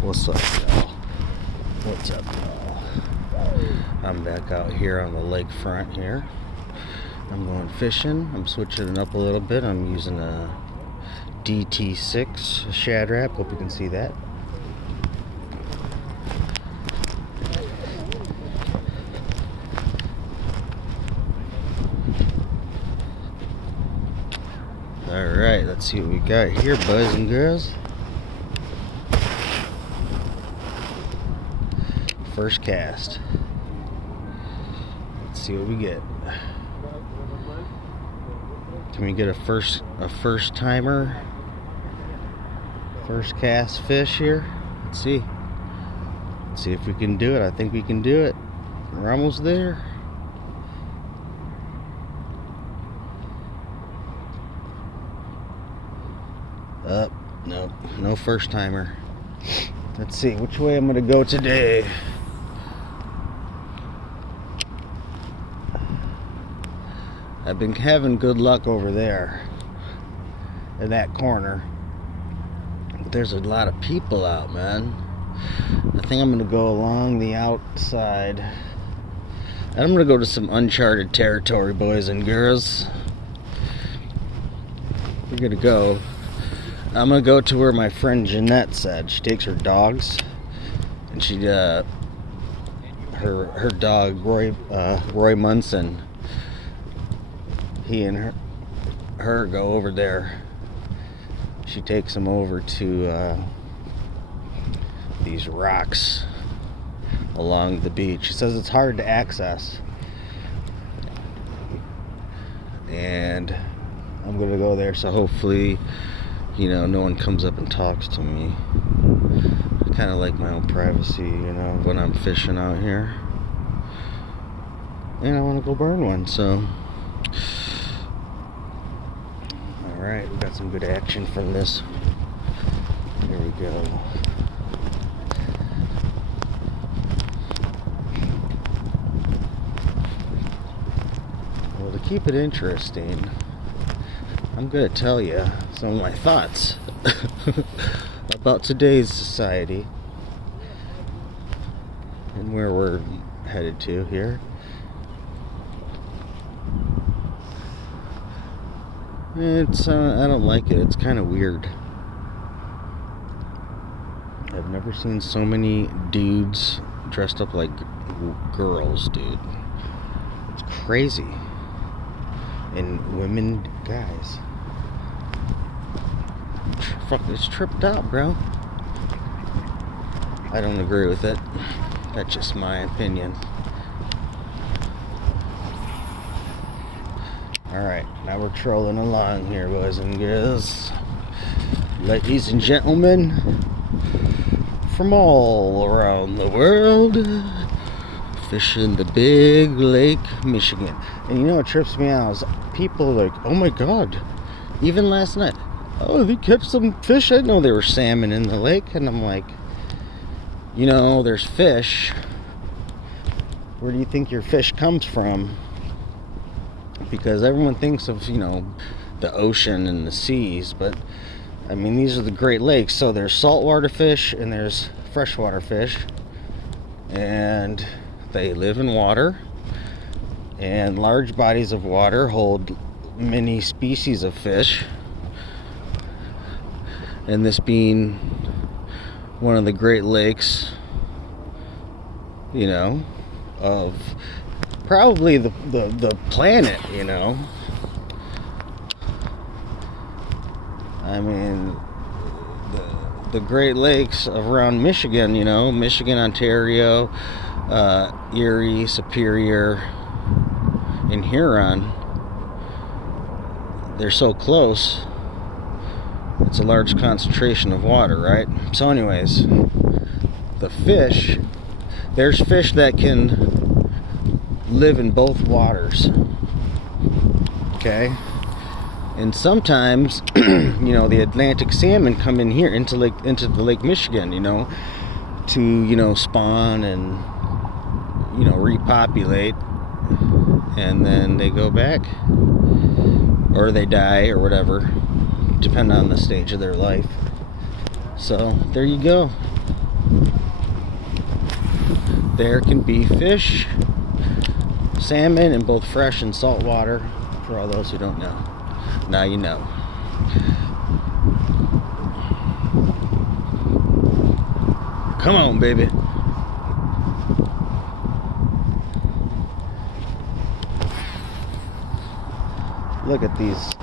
What's up, y'all? What's up, y'all? I'm back out here on the lakefront here. I'm going fishing. I'm switching it up a little bit. I'm using a DT-6 shad wrap. Hope you can see that. Alright, let's see what we got here, boys and girls. First cast. Let's see what we get. Can we get a first timer? First cast fish here? Let's see. Let's see if we can do it. I think we can do it. We're almost there. Nope, no first timer. Let's see which way I'm gonna go today. I've been having good luck over there in that corner. But there's a lot of people out, man. I think I'm gonna go along the outside. And I'm gonna go to some uncharted territory, boys and girls. We're gonna go. I'm gonna go to where my friend Jeanette said. She takes her dogs, and she her dog Roy Munson. He and her go over there. She takes him over to these rocks along the beach. She says it's hard to access, and I'm gonna go there. So hopefully, you know, no one comes up and talks to me. I kind of like my own privacy, you know, when I'm fishing out here. And I want to go burn one, so. Alright, we got some good action from this. Here we go. Well, to keep it interesting, I'm going to tell you some of my thoughts about today's society and where we're headed to here. It's I don't like it. It's kind of weird. I've never seen so many dudes dressed up like girls, dude. It's crazy. And women, guys. Fuck, it's tripped out, bro. I don't agree with it. That's just my opinion. Alright, now we're trolling along here, boys and girls. Ladies and gentlemen from all around the world, fishing the big Lake Michigan. And you know what trips me out is people like, oh my god, even last night, oh, they catch some fish. I didn't know there were salmon in the lake. And I'm like, you know, there's fish. Where do you think your fish comes from? Because everyone thinks of, you know, the ocean and the seas, but I mean, these are the Great Lakes, so there's saltwater fish and there's freshwater fish, and they live in water, and large bodies of water hold many species of fish, and this being one of the Great Lakes, you know, of probably the planet, you know. I mean, the Great Lakes around Michigan, you know, Michigan, Ontario, Erie, Superior, and Huron, they're so close. It's a large concentration of water, right? So anyways, the fish, there's fish that can live in both waters, okay? And sometimes, you know, the Atlantic salmon come in here into the Lake Michigan, you know, to, you know, spawn and, you know, repopulate, and then they go back, or they die, or whatever, depending on the stage of their life. So there you go. There can be fish, salmon in both fresh and salt water, for all those who don't know. Now you know. Come on, baby. Look at these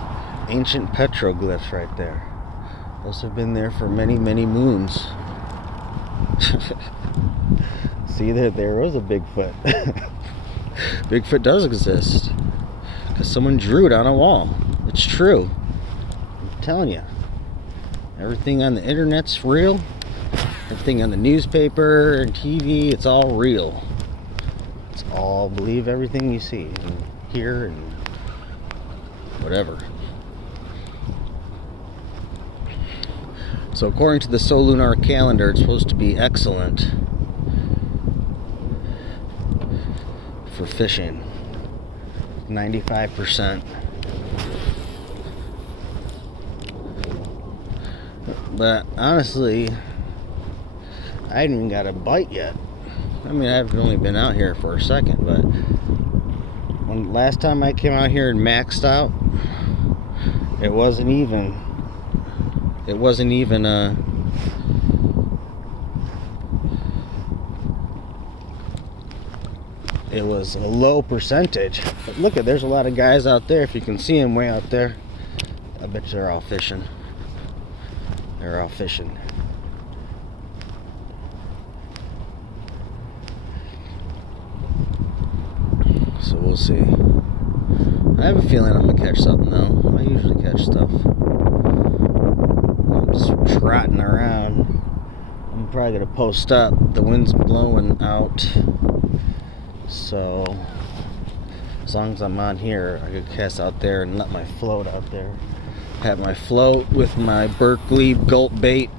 ancient petroglyphs right there. Those have been there for many, many moons. See, there was a Bigfoot. Bigfoot does exist. Because someone drew it on a wall. It's true. I'm telling you. Everything on the internet's real. Everything on the newspaper and TV, it's all real. It's all, believe everything you see and hear and whatever. So according to the solar calendar, it's supposed to be excellent for fishing. 95%. But honestly, I haven't even got a bite yet. I mean, I've only been out here for a second, but last time I came out here and maxed out, it wasn't even it was a low percentage. But look there's a lot of guys out there. If you can see them way out there, I bet you they're all fishing. They're all fishing. So we'll see. I have a feeling I'm gonna catch something though. I usually catch stuff. I'm just trotting around. I'm probably gonna post up. The wind's blowing out, so as long as I'm on here, I could cast out there and let my float out there. Have my float with my Berkeley gulp bait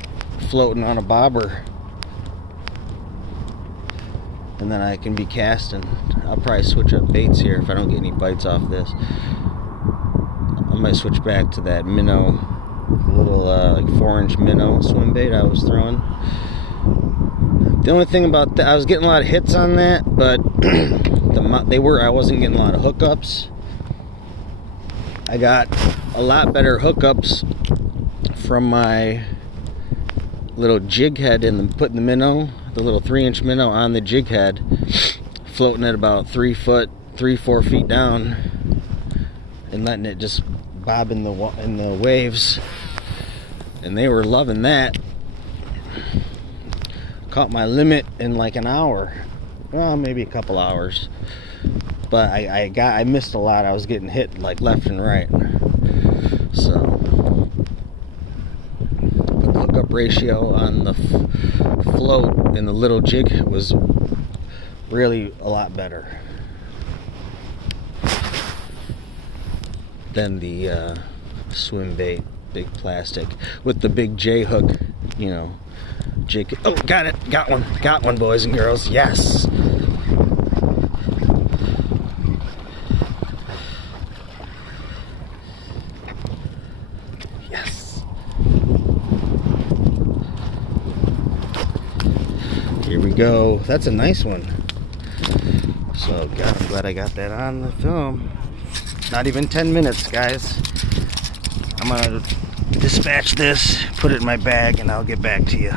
floating on a bobber, and then I can be casting. I'll probably switch up baits here if I don't get any bites off this. I might switch back to that minnow, little like 4-inch minnow swim bait I was throwing. The only thing about that, I was getting a lot of hits on that, but I wasn't getting a lot of hookups. I got a lot better hookups from my little jig head and putting the minnow, the little 3-inch minnow on the jig head, floating at about 3-4 feet down, and letting it just bob in the waves, and they were loving that. Caught my limit in like an hour, well, maybe a couple hours, but I missed a lot. I was getting hit like left and right. So the hookup ratio on the float in the little jig was really a lot better than the swim bait, big plastic with the big J hook, you know. Jig. Oh, got it! Got one, boys and girls. Yes. Yes. Here we go. That's a nice one. So, God, I'm glad I got that on the film. Not even 10 minutes, guys. I'm gonna dispatch this, put it in my bag, and I'll get back to you.